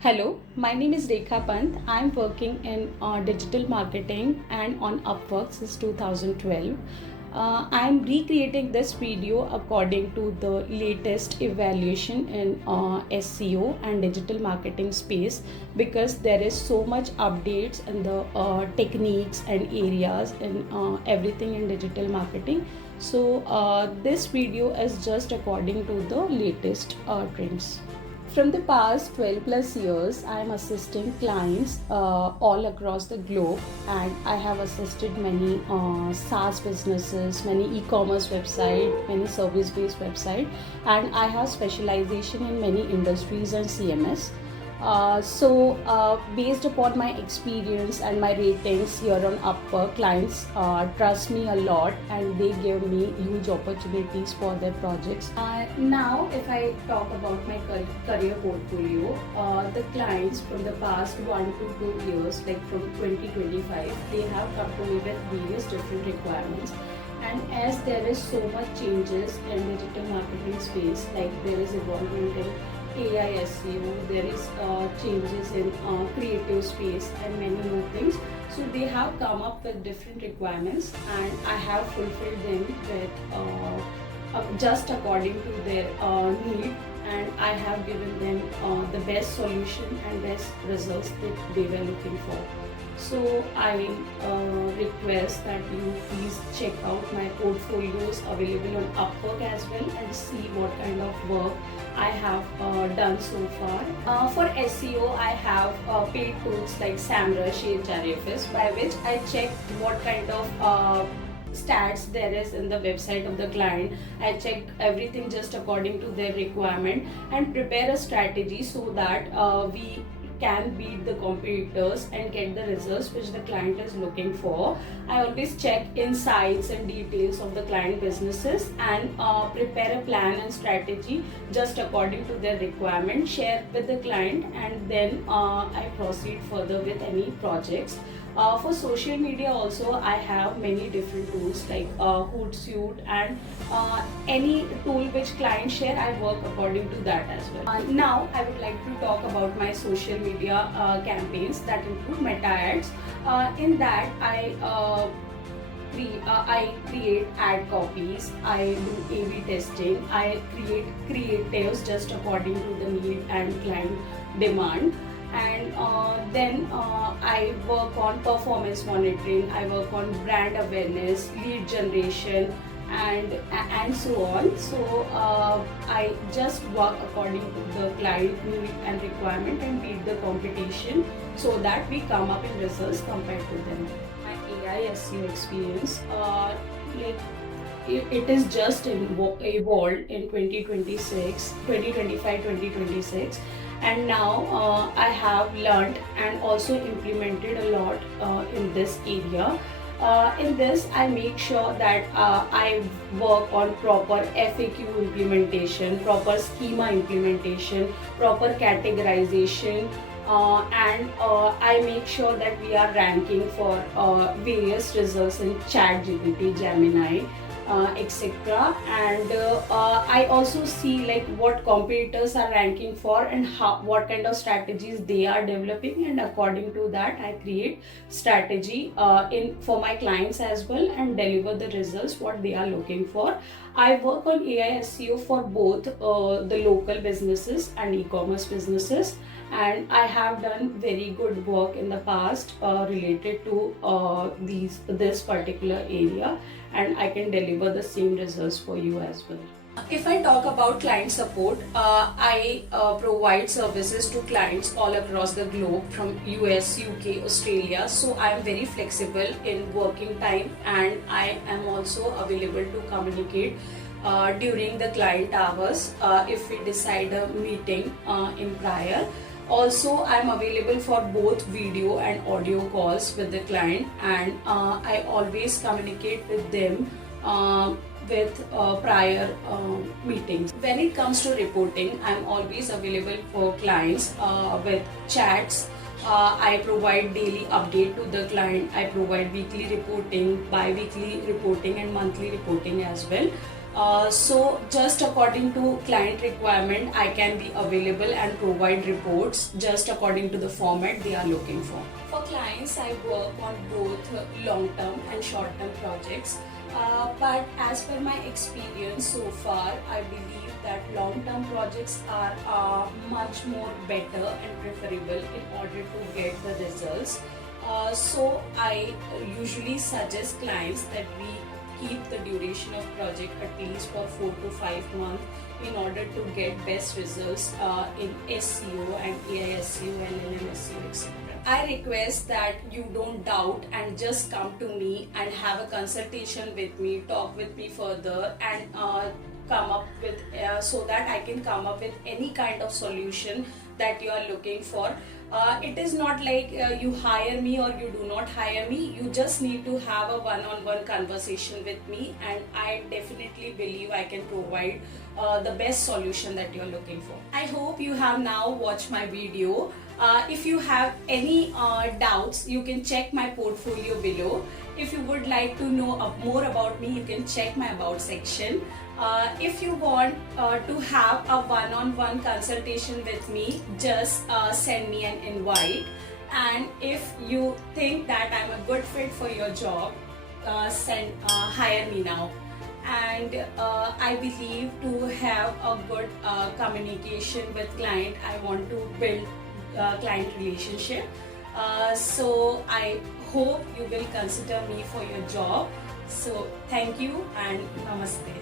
Hello, my name is Rekha Pant. I'm working in digital marketing and on Upwork since 2012. I'm recreating this video according to the latest evaluation in SEO and digital marketing space because there is so much updates in the techniques and areas in everything in digital marketing. So this video is just according to the latest trends. From the past 12 plus years, I am assisting clients all across the globe, and I have assisted many SaaS businesses, many e-commerce website, many service-based website, and I have specialization in many industries and CMS. Based upon my experience and my ratings here on Upwork, clients trust me a lot and they give me huge opportunities for their projects. Now, if I talk about my career portfolio, the clients from the past 1 to 2 years, like from 2025, they have come to me with various different requirements. And as there is so much changes in digital marketing space, like there is evolvement in AI SEO, there is changes in creative space and many more things. So they have come up with different requirements and I have fulfilled them with just according to their need, and I have given them the best solution and best results that they were looking for. So I request that you please check out my portfolios available on Upwork as well and see what kind of work I have done so far. For SEO, I have paid tools like SEMrush, Ahrefs, by which I check what kind of stats there is in the website of the client. I check everything just according to their requirement and prepare a strategy so that we can beat the competitors and get the results which the client is looking for. I always check insights and details of the client businesses and prepare a plan and strategy just according to their requirement, share with the client, and then I proceed further with any projects. For social media also, I have many different tools like Hootsuite and any tool which clients share, I work according to that as well. Now, I would like to talk about my social media campaigns that include Meta ads. In that, I create ad copies, I do A/B testing, I create creatives just according to the need and client demand, and then I work on performance monitoring, I work on brand awareness, lead generation, and so on. So I just work according to the client need and requirement and beat the competition so that we come up in results compared to them. My AI SEO experience, like it is just evolved in 2026, 2025, 2026, and now I have learned and also implemented a lot in this area. In this, I make sure that I work on proper FAQ implementation, proper schema implementation, proper categorization, and I make sure that we are ranking for various results in ChatGPT, Gemini, etc. And I also see like what competitors are ranking for and what kind of strategies they are developing, and according to that I create strategy in for my clients as well and deliver the results what they are looking for. I work on AI SEO for both the local businesses and e-commerce businesses, and I have done very good work in the past related to this particular area, and I can deliver the same results for you as well. If I talk about client support, I provide services to clients all across the globe from US, UK, Australia. So I am very flexible in working time, and I am also available to communicate during the client hours if we decide a meeting in prior. Also, I'm available for both video and audio calls with the client, and I always communicate with them with prior meetings. When it comes to reporting, I'm always available for clients with chats. I provide daily update to the client. I provide weekly reporting, bi-weekly reporting, and monthly reporting as well. So just according to client requirement, I can be available and provide reports just according to the format they are looking for. For clients, I work on both long-term and short-term projects. But as per my experience so far, I believe that long-term projects are much more better and preferable in order to get the results. So I usually suggest clients that we keep the duration of project at least for 4 to 5 months in order to get best results in SEO and AI SEO, LLM SEO, etc. I request that you don't doubt and just come to me and have a consultation with me, talk with me further, and come up with so that I can come up with any kind of solution that you are looking for. It is not like you hire me or you do not hire me. You just need to have a one-on-one conversation with me, and I definitely believe I can provide the best solution that you are looking for. I hope you have now watched my video. If you have any doubts, you can check my portfolio below. If you would like to know more about me, you can check my about section. If you want to have a one-on-one consultation with me, just send me an invite. And if you think that I'm a good fit for your job, hire me now. And I believe to have a good communication with client, I want to build client relationship. So I hope you will consider me for your job. So thank you and namaste.